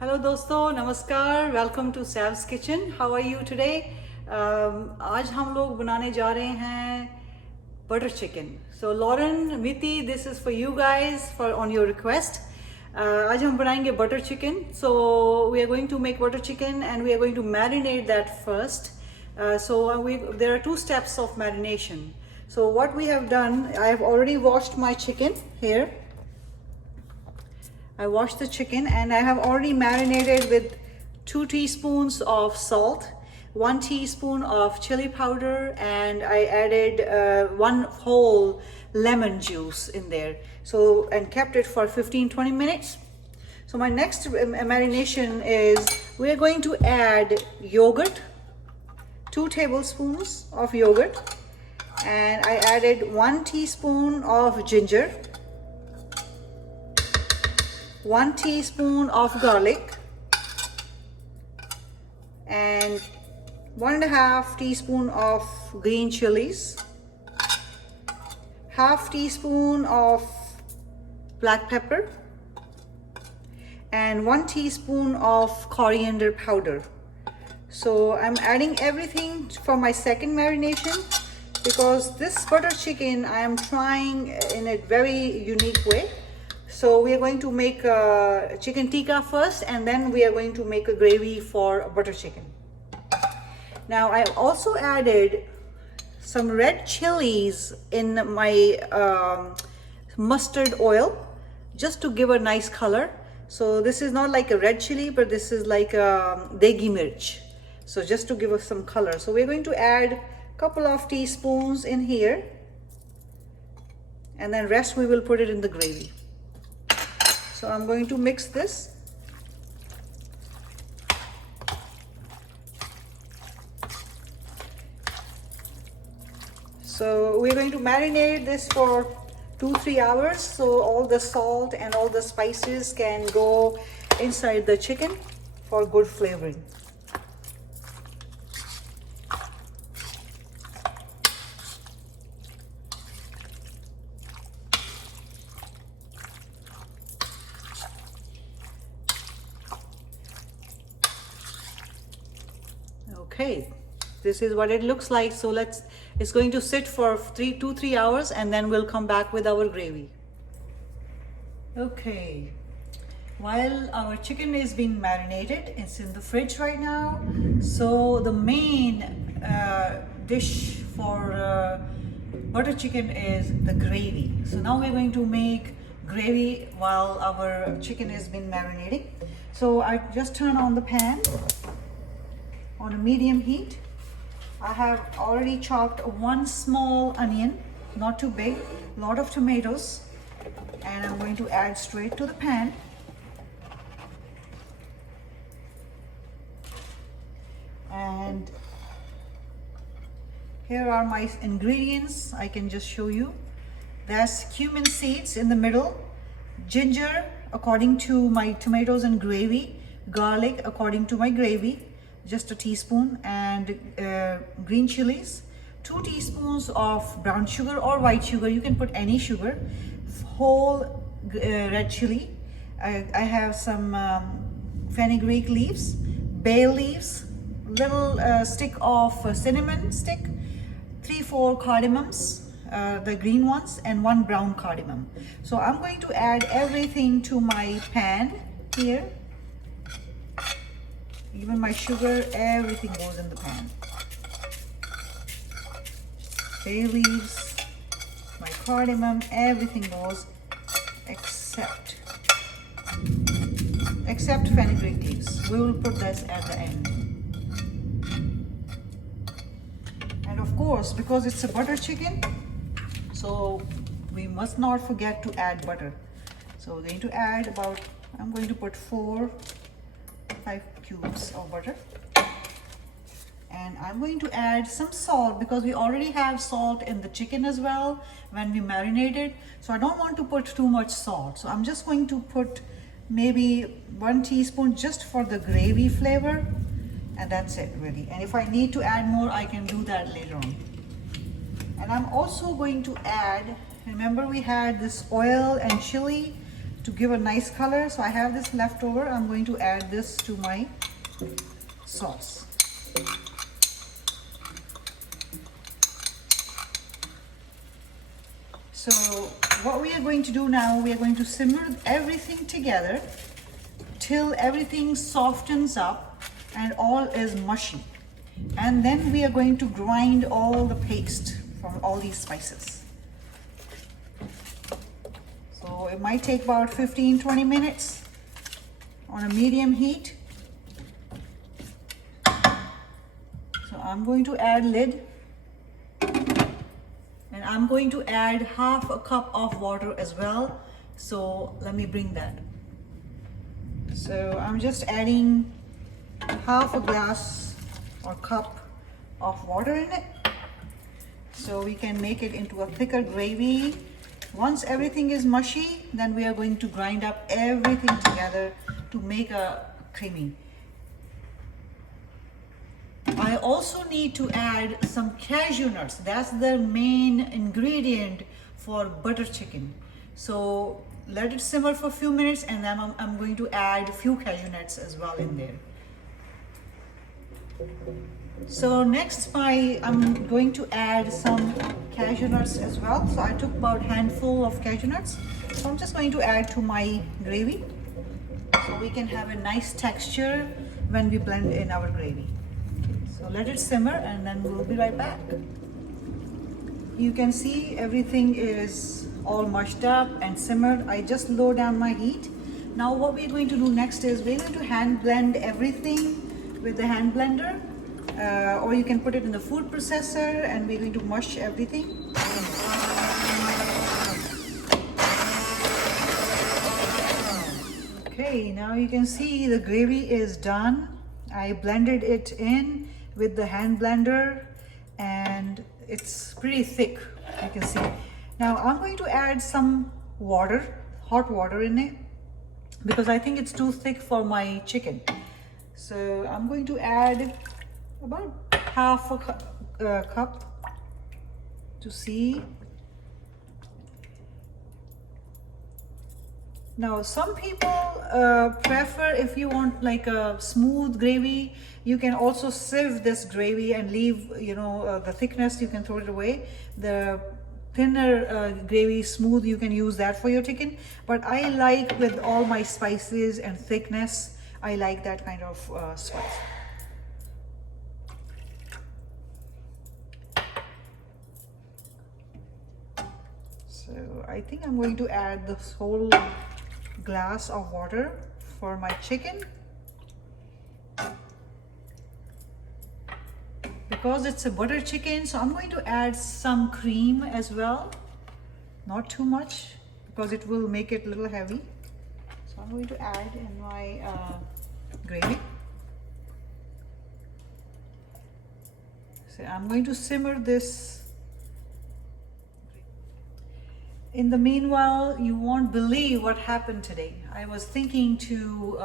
Hello दोस्तों, नमस्कार। Welcome to Sav's kitchen. How are you today? आज हम लोग बनाने जा रहे हैं butter chicken. So Lauren, Miti, this is for you guys for on your request. आज हम बनाएंगे butter chicken. So we are going to make butter chicken and we are going to marinate that first. There are two steps of marination. So what we have done, I have already washed my chicken here. I washed the chicken and I have already marinated with 2 teaspoons of salt, 1 teaspoon of chili powder, and I added 1 whole lemon juice in there. So, and kept it for 15-20 minutes. So my next marination is we are going to add yogurt, 2 tablespoons of yogurt, and I added 1 teaspoon of ginger, 1 teaspoon of garlic, and 1.5 teaspoon of green chilies, half teaspoon of black pepper, and 1 teaspoon of coriander powder. So I'm adding everything for my second marination because this butter chicken I am trying in a very unique way. So we are going to make chicken tikka first, and then we are going to make a gravy for butter chicken. Now I also added some red chilies in my mustard oil just to give a nice color. So this is not like a red chili, but this is like a degi mirch. So just to give us some color. So we're going to add a couple of teaspoons in here, and then rest we will put it in the gravy. So I'm going to mix this. So we're going to marinate this for 2-3 hours so all the salt and all the spices can go inside the chicken for good flavoring. Okay, this is what it looks like. So it's going to sit for 2-3 hours, and then we'll come back with our gravy. Okay, while our chicken is being marinated, it's in the fridge right now. So the main dish for butter chicken is the gravy. So now we're going to make gravy while our chicken is being marinating. So I just turn on the pan on a medium heat. I have already chopped 1 small onion, not too big, lot of tomatoes, and I'm going to add straight to the pan. And here are my ingredients. I can just show you. There's cumin seeds in the middle, ginger according to my tomatoes and gravy, garlic according to my gravy, just a teaspoon, and green chilies, 2 teaspoons of brown sugar or white sugar, you can put any sugar, whole red chili. I have some fenugreek leaves, bay leaves, little stick of cinnamon stick, 3-4 cardamoms, the green ones, and 1 brown cardamom. So I'm going to add everything to my pan here. Even my sugar, everything goes in the pan. Bay leaves, my cardamom, everything goes except fenugreek leaves. We will put this at the end. And of course, because it's a butter chicken, so we must not forget to add butter. So we're going to add about, I'm going to put 5 cubes of butter, and I'm going to add some salt because we already have salt in the chicken as well when we marinated. So I don't want to put too much salt, so I'm just going to put maybe 1 teaspoon just for the gravy flavor, and that's it really. And if I need to add more, I can do that later on. And I'm also going to add, remember we had this oil and chili to give a nice color. So I have this left over. I'm going to add this to my sauce. So what we are going to do now, we are going to simmer everything together till everything softens up and all is mushy. And then we are going to grind all the paste from all these spices. So it might take about 15-20 minutes on a medium heat. So I'm going to add lid. And I'm going to add half a cup of water as well. So let me bring that. So I'm just adding half a glass or cup of water in it. So we can make it into a thicker gravy. Once everything is mushy, then we are going to grind up everything together to make a creamy. I also need to add some cashew nuts. That's the main ingredient for butter chicken. So let it simmer for a few minutes, and then I'm going to add a few cashew nuts as well in there. So next I'm going to add some cashew nuts as well. So I took about a handful of cashew nuts. So I'm just going to add to my gravy so we can have a nice texture when we blend in our gravy. So let it simmer and then we'll be right back. You can see everything is all mushed up and simmered. I just lower down my heat. Now what we're going to do next is we're going to hand blend everything with the hand blender, or you can put it in the food processor, and we're going to mush everything. Okay, now you can see the gravy is done. I blended it in with the hand blender and it's pretty thick, you can see. Now I'm going to add some water, hot water in it, because I think it's too thick for my chicken. So I'm going to add about half a cup to see. Now some people prefer, if you want like a smooth gravy, you can also sieve this gravy and leave, the thickness, you can throw it away. The thinner gravy, smooth, you can use that for your chicken. But I like, with all my spices and thickness, I like that kind of spice. So I think I'm going to add this whole glass of water for my chicken. Because it's a butter chicken, so I'm going to add some cream as well. Not too much, because it will make it a little heavy. So I'm going to add in my gravy. So I'm going to simmer this. In the meanwhile, you won't believe what happened today. I was thinking to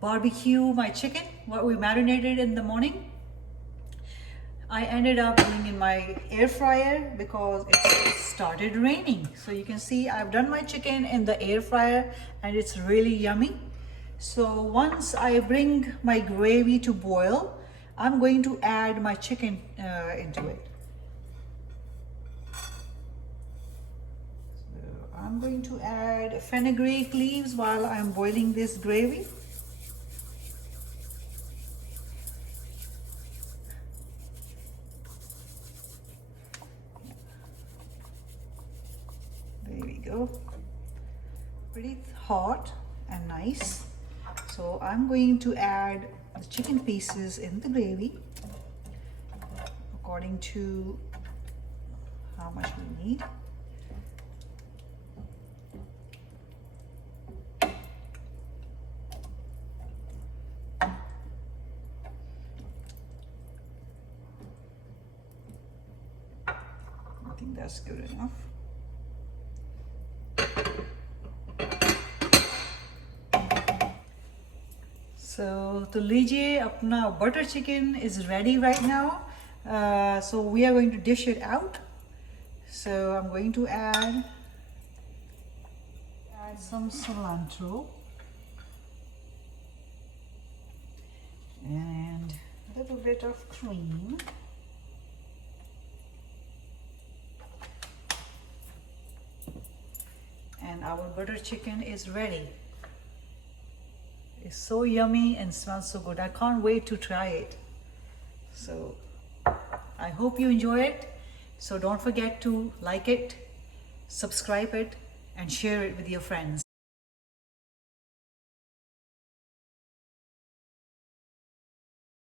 barbecue my chicken, what we marinated in the morning. I ended up doing in my air fryer because it started raining. So you can see I've done my chicken in the air fryer and it's really yummy. So once I bring my gravy to boil, I'm going to add my chicken into it. So I'm going to add fenugreek leaves while I'm boiling this gravy. There we go. Pretty hot and nice. So I'm going to add the chicken pieces in the gravy according to how much we need. I think that's good enough. So to लीजिए अपना butter chicken is ready right now. So we are going to dish it out. So I'm going to add Add some cilantro and a little bit of cream. And our butter chicken is ready. It's so yummy and smells so good. I can't wait to try it. So I hope you enjoy it. So don't forget to like it, subscribe it, and share it with your friends.